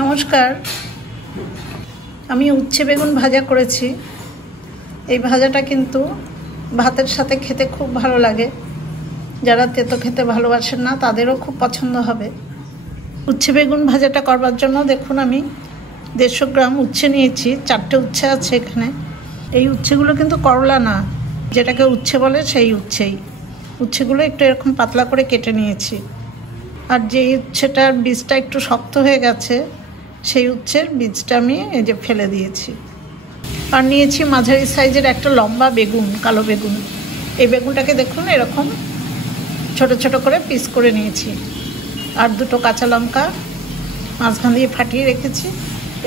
নমস্কার, আমি উচ্ছে বেগুন ভাজা করেছি। এই ভাজাটা কিন্তু ভাতের সাথে খেতে খুব ভালো লাগে। যারা তেতো খেতে ভালোবাসেন না তাদেরও খুব পছন্দ হবে। উচ্ছে বেগুন ভাজাটা করবার জন্য দেখুন আমি 150 গ্রাম উচ্ছে নিয়েছি। 4টে উচ্ছে আছে এখানে। এই উচ্ছেগুলো কিন্তু করলা না, যেটাকে উচ্ছে বলে সেই উচ্ছেই। উচ্ছেগুলো একটু এরকম পাতলা করে কেটে নিয়েছি। আর যে উচ্ছেটার বীজটা একটু শক্ত হয়ে গেছে সেই উচ্ছের বীজটা আমি এই যে ফেলে দিয়েছি। আর নিয়েছি মাঝারি সাইজের একটা লম্বা বেগুন, কালো বেগুন। এই বেগুনটাকে দেখুন এরকম ছোট ছোট করে পিস করে নিয়েছি। আর 2টো কাঁচা লঙ্কা মাঝখান দিয়ে ফাটিয়ে রেখেছি।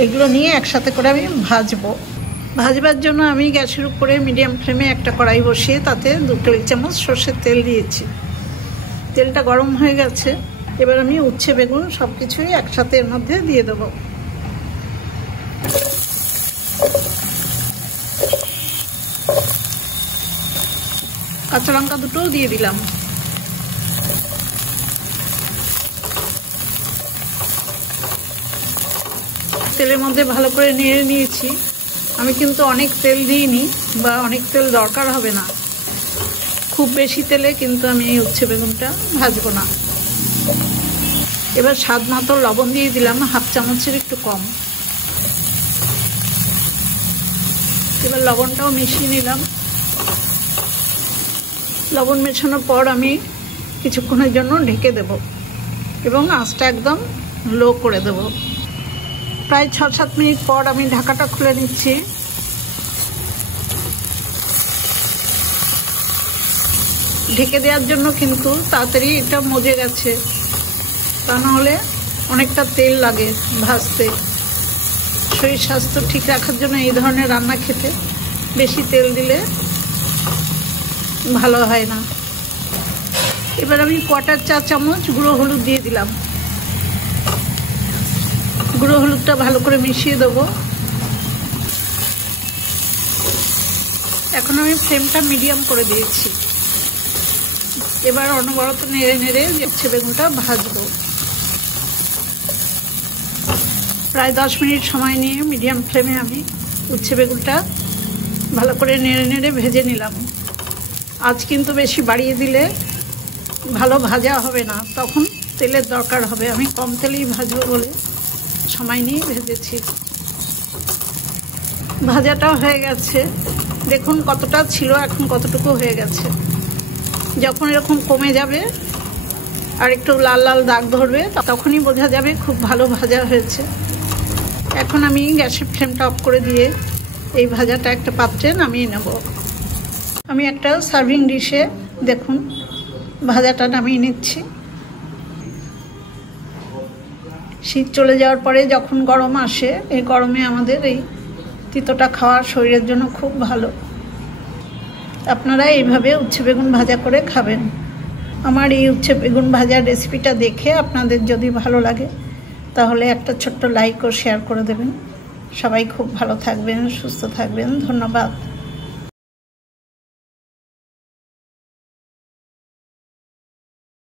এগুলো নিয়ে একসাথে করে আমি ভাজবো। ভাজবার জন্য আমি গ্যাসের উপরে মিডিয়াম ফ্লেমে একটা কড়াই বসিয়ে তাতে 2 টেবিল চামচ সর্ষের তেল দিয়েছি। তেলটা গরম হয়ে গেছে। এবার আমি উচ্ছে বেগুন সব কিছুই একসাথে এর মধ্যে দিয়ে দেবো। কাঁচা লঙ্কা 2টোও দিয়ে দিলাম। তেলের মধ্যে ভালো করে নেড়ে নিয়েছি। আমি কিন্তু অনেক তেল দিইনি বা অনেক তেল দরকার হবে না। খুব বেশি তেলে কিন্তু আমি এই উচ্ছে বেগুনটা ভাজবো না। এবার স্বাদ মতো লবণ দিয়ে দিলাম, 1/2 চামচের একটু কম। এবার লবণটাও মিশিয়ে নিলাম। লবণ মেশানোর পর আমি কিছুক্ষণের জন্য ঢেকে দেব এবং আঁচটা একদম লো করে দেব। প্রায় 6-7 মিনিট পর আমি ঢাকাটা খুলে নিচ্ছি। ঢেকে দেওয়ার জন্য কিন্তু তাড়াতাড়ি এটা মজে গেছে, তা নাহলে অনেকটা তেল লাগে ভাজতে। শরীর স্বাস্থ্য ঠিক রাখার জন্য এই ধরনের রান্না খেতে বেশি তেল দিলে ভালো হয় না। এবার আমি 1/4 চা চামচ গুঁড়ো হলুদ দিয়ে দিলাম। গুঁড়ো হলুদটা ভালো করে মিশিয়ে দেবো। এখন আমি ফ্লেমটা মিডিয়াম করে দিয়েছি। এবার অনবরত নেড়ে নেড়ে উচ্ছে বেগুনটা ভাজবো। প্রায় 10 মিনিট সময় নিয়ে মিডিয়াম ফ্লেমে আমি উচ্ছে বেগুনটা ভালো করে নেড়ে নেড়ে ভেজে নিলাম। আজ কিন্তু বেশি বাড়িয়ে দিলে ভালো ভাজা হবে না, তখন তেলের দরকার হবে। আমি কম তেলেই ভাজবো বলে সময় নিয়ে ভেজেছি। ভাজাটা হয়ে গেছে, দেখুন কতটা ছিল এখন কতটুকু হয়ে গেছে। যখন এরকম কমে যাবে আর একটু লাল লাল দাগ ধরবে তখনই বোঝা যাবে খুব ভালো ভাজা হয়েছে। এখন আমি গ্যাসের ফ্লেমটা অফ করে দিয়ে এই ভাজাটা একটা পাত্রে নামিয়ে নেব। আমি একটা সার্ভিং ডিশে দেখুন ভাজাটা নামিয়ে নিচ্ছি। শীত চলে যাওয়ার পরে যখন গরম আসে, এই গরমে আমাদের এই তিতোটা খাওয়া শরীরের জন্য খুব ভালো। আপনারা এইভাবে উচ্ছে বেগুন ভাজা করে খাবেন। আমার এই উচ্ছে বেগুন ভাজার রেসিপিটা দেখে আপনাদের যদি ভালো লাগে তাহলে একটা ছোট্ট লাইক ও শেয়ার করে দেবেন। সবাই খুব ভালো থাকবেন, সুস্থ থাকবেন। ধন্যবাদ।